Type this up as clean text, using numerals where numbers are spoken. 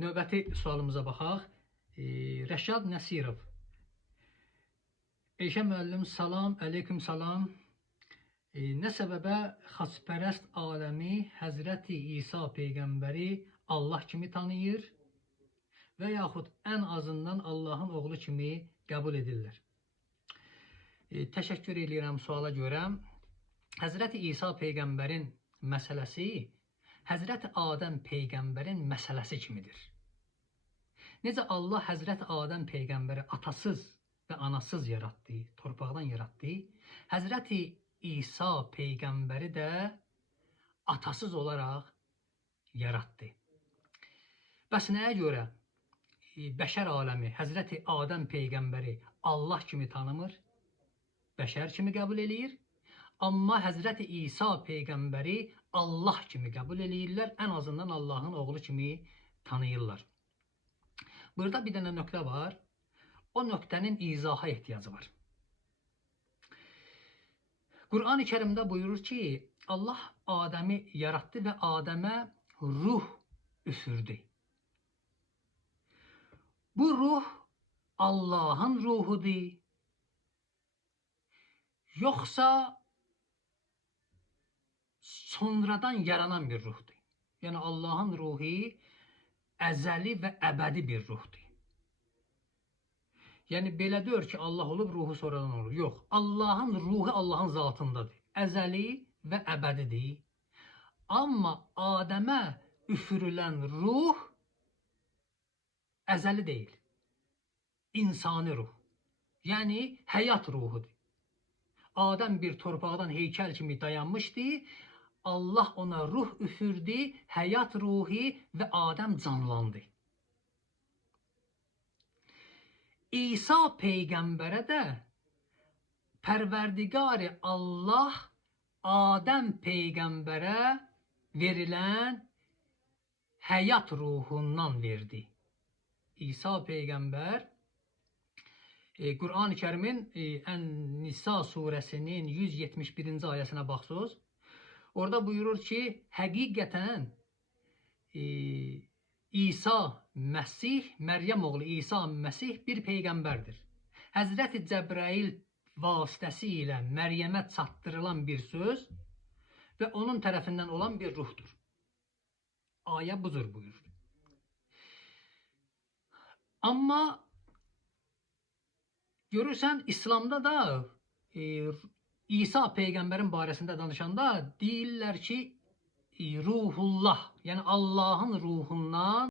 Növbəti sualımıza baxaq. Rəşad Nəsirov. Eyşə müəllim, salam, aleyküm salam. Nə səbəbə xaçpərəst aləmi Həzrəti İsa Peyğəmbəri Allah kimi tanıyır və yaxud ən azından Allahın oğlu kimi qəbul edirlər? Təşəkkür edirəm suala görə. Həzrəti İsa Peyğəmbərin məsələsi Həzrəti Adəm Peyğəmbərin məsələsi kimidir. Necə Allah Həzrəti Adəm Peyğəmbəri atasız və anasız yaratdı, torpaqdan yaratdı, Həzrəti İsa Peyğəmbəri də atasız olaraq yaratdı. Bəs nəyə görə bəşər aləmi Həzrəti Adəm Peyğəmbəri Allah kimi tanımır, bəşər kimi qəbul eləyir, amma Həzrəti İsa Peyğəmbəri Allah kimi qəbul eləyirlər, ən azından Allahın oğlu kimi tanıyırlar. Burada bir dənə nöqtə var, o nöqtənin izaha ehtiyacı var. Qur'an-ı Kərimdə buyurur ki, Allah Adəmi yaratdı və Adəmə ruh üfürdü. Bu ruh Allahın ruhudur, yoxsa sonradan yaranan bir ruhdur. Yəni Allahın ruhu əzəli və əbədi bir ruhdur. Yəni belə deyir ki, Allah olub, ruhu sonradan olur. Yox, Allahın ruhu Allahın zatındadır. Əzəli və əbədidir. Amma Adəmə üfürülən ruh əzəli deyil. İnsani ruh. Yəni həyat ruhudur. Adəm bir torpaqdan heykəl kimi dayanmışdı. Allah ona ruh üfürdü, həyat ruhu və Adəm canlandı. İsa Peyğəmbərə də Pərverdigar-ı Allah Adəm Peyğəmbərə verilən həyat ruhundan verdi. İsa Peyğəmbər Qur'an-ı Kərimin Ən-Nisa surəsinin 171-ci ayəsinə baxsınız. Orada buyurur ki, həqiqətən İsa Məsih, Məryəm oğlu İsa Məsih bir peyğəmbərdir. Həzrəti Cəbrail vasitəsilə Məryəmə çatdırılan bir söz və onun tərəfindən olan bir ruhdur. Ayə bu cür buyurur. Amma görürsən, İslamda da İsa Peyğəmbərin barəsində danışanda deyirlər ki, ruhullah, yəni Allahın ruhundan